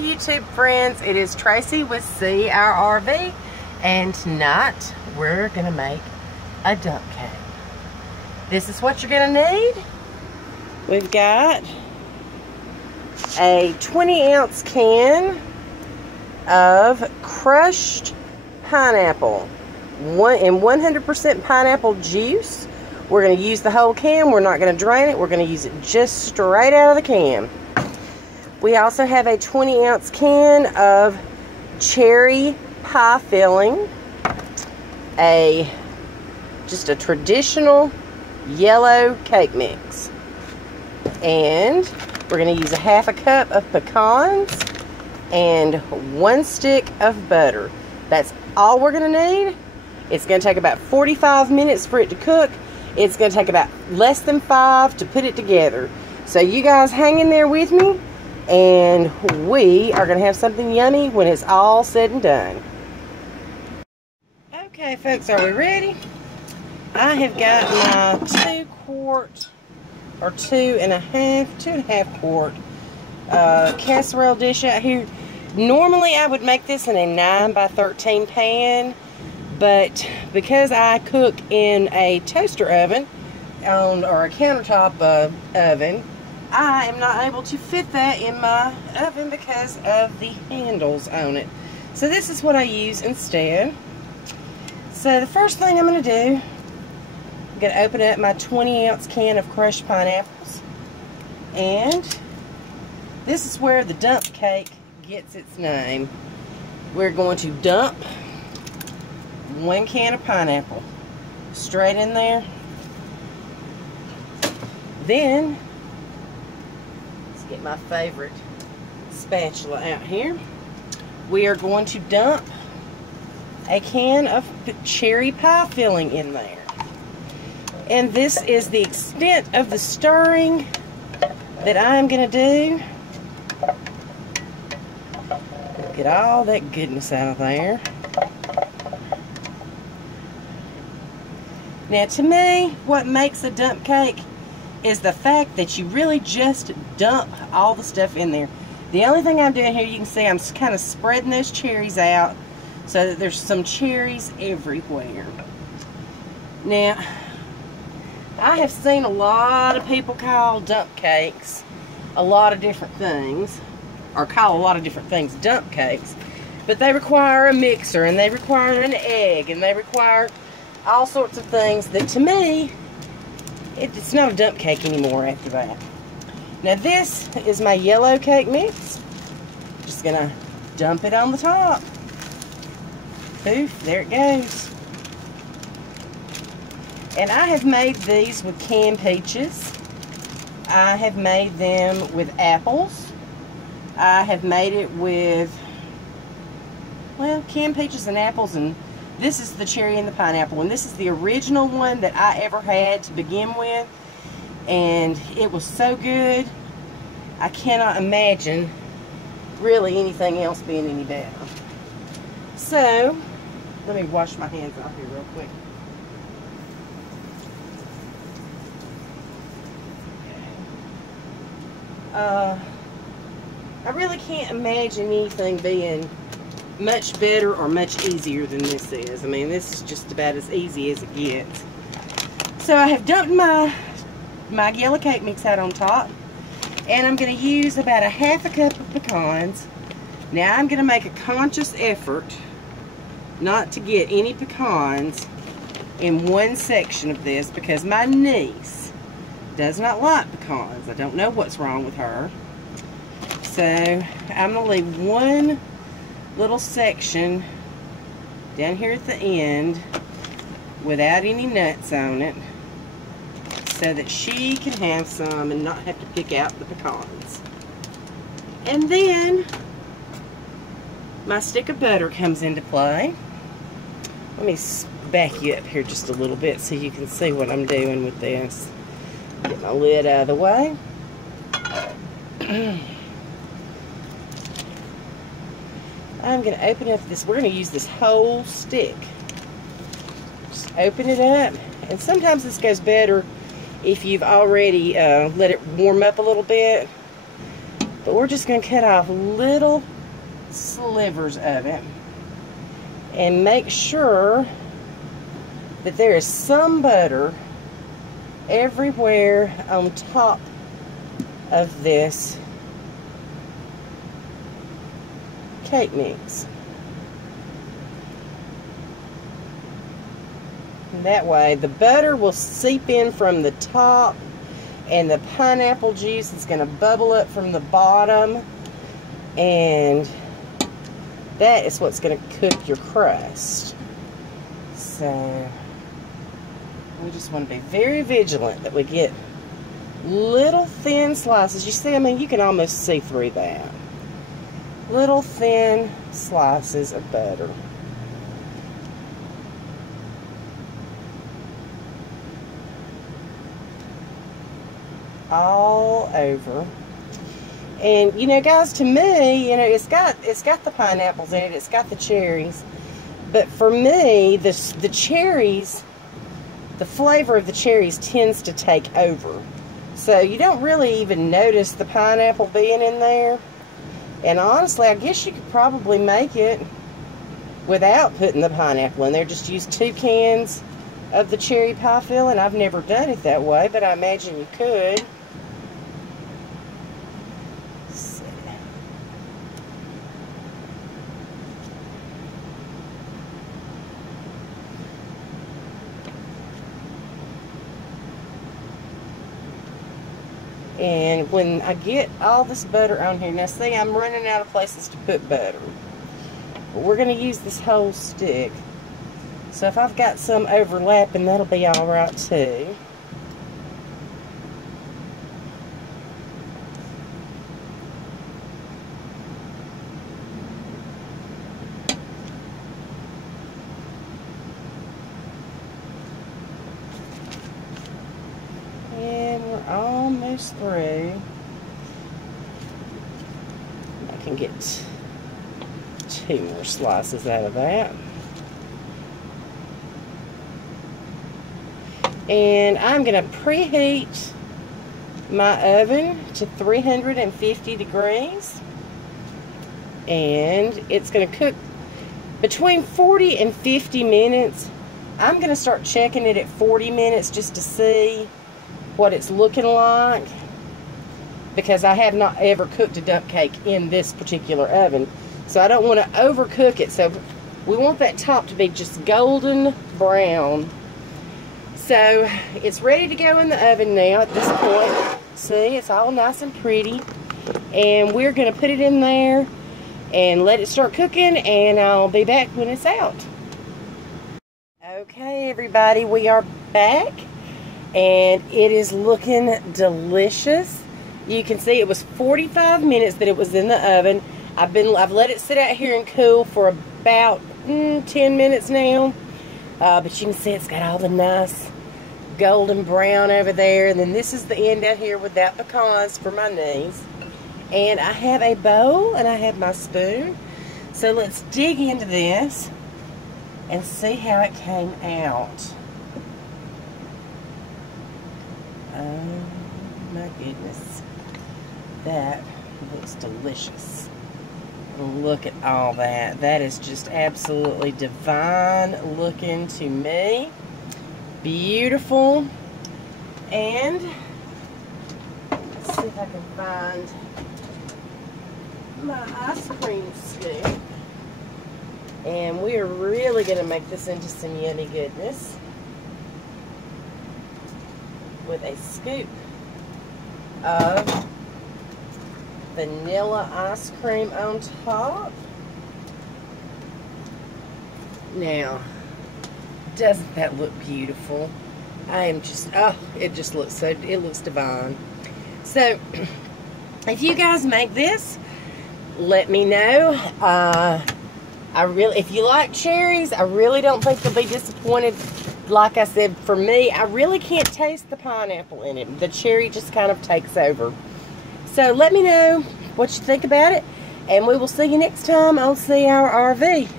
YouTube friends, it is Tracy with CRRV, and tonight we're gonna make a dump cake. This is what you're gonna need. We've got a 20-ounce can of crushed pineapple, and 100% pineapple juice. We're gonna use the whole can. We're not gonna drain it. We're gonna use it just straight out of the can. We also have a 20-ounce can of cherry pie filling, just a traditional yellow cake mix, and we're going to use a half a cup of pecans and 1 stick of butter. That's all we're going to need. It's going to take about 45 minutes for it to cook. It's going to take about less than 5 to put it together. So you guys hang in there with me, and we are going to have something yummy when it's all said and done. Okay, folks, are we ready? I have got my 2-quart or 2.5 quart casserole dish out here. Normally I would make this in a 9 by 13 pan, but because I cook in a toaster oven or a countertop oven, I am not able to fit that in my oven because of the handles on it. So this is what I use instead. So the first thing I'm going to do, I'm going to open up my 20-ounce can of crushed pineapples. And this is where the dump cake gets its name. We're going to dump 1 can of pineapple straight in there. Then, let's get my favorite spatula out here. We are going to dump a can of cherry pie filling in there. And this is the extent of the stirring that I'm going to do. Get all that goodness out of there. Now, to me, what makes a dump cake is the fact that you really just dump all the stuff in there. The only thing I'm doing here, you can see I'm kind of spreading those cherries out so that there's some cherries everywhere. Now, I have seen a lot of people call dump cakes a lot of different things, or call a lot of different things dump cakes, but they require a mixer, and they require an egg, and they require all sorts of things that, to me, it's not a dump cake anymore after that. Now this is my yellow cake mix. Just gonna dump it on the top. Poof, there it goes. And I have made these with canned peaches. I have made them with apples. I have made it with, well, canned peaches and apples, and this is the cherry and the pineapple, and this is the original one that I ever had to begin with, and it was so good. I cannot imagine really anything else being any better. So, let me wash my hands off here real quick. I really can't imagine anything being much better or much easier than this is. I mean, this is just about as easy as it gets. So I have dumped my yellow cake mix out on top, and I'm going to use about a half a cup of pecans. Now I'm going to make a conscious effort not to get any pecans in one section of this, because my niece does not like pecans. I don't know what's wrong with her. So I'm going to leave one little section down here at the end without any nuts on it, so that she can have some and not have to pick out the pecans. And then my stick of butter comes into play. Let me back you up here just a little bit so you can see what I'm doing with this. Get my lid out of the way. I'm going to open up this. We're going to use this whole stick. Just open it up. And sometimes this goes better if you've already let it warm up a little bit. But we're just going to cut off little slivers of it and make sure that there is some butter everywhere on top of this cake mix. And that way the butter will seep in from the top and the pineapple juice is going to bubble up from the bottom, and that is what's going to cook your crust. So we just want to be very vigilant that we get little thin slices. You see, I mean, you can almost see through that. Little thin slices of butter. All over. And you know, guys, to me, you know, it's got the pineapples in it, it's got the cherries, but for me, the cherries, the flavor of the cherries tends to take over, so you don't really even notice the pineapple being in there. And honestly, I guess you could probably make it without putting the pineapple in there. Just use 2 cans of the cherry pie filling. I've never done it that way, but I imagine you could. And when I get all this butter on here, now see, I'm running out of places to put butter. But we're going to use this whole stick. So if I've got some overlapping, that'll be alright too. And we're almost through. I can get 2 more slices out of that. And I'm going to preheat my oven to 350 degrees. And it's going to cook between 40 and 50 minutes. I'm going to start checking it at 40 minutes just to see what it's looking like, because I have not ever cooked a dump cake in this particular oven, so I don't want to overcook it. So we want that top to be just golden brown. So it's ready to go in the oven now at this point. See, it's all nice and pretty, and we're going to put it in there and let it start cooking, and I'll be back when it's out. Okay, everybody, we are back. And it is looking delicious. You can see it was 45 minutes that it was in the oven. I've let it sit out here and cool for about 10 minutes now. But you can see it's got all the nice golden brown over there. And then this is the end out here without pecans for my knees. And I have a bowl and I have my spoon. So let's dig into this and see how it came out. Oh my goodness, that looks delicious. Look at all that. That is just absolutely divine looking to me. Beautiful. And let's see if I can find my ice cream scoop. And we are really going to make this into some yummy goodness with a scoop of vanilla ice cream on top. Now, doesn't that look beautiful? I am just, oh, it just looks so, it looks divine. So, if you guys make this, let me know. If you like cherries, I really don't think you'll be disappointed. Like I said, for me, I really can't taste the pineapple in it. The cherry just kind of takes over. So let me know what you think about it, and we will see you next time on See Our RV.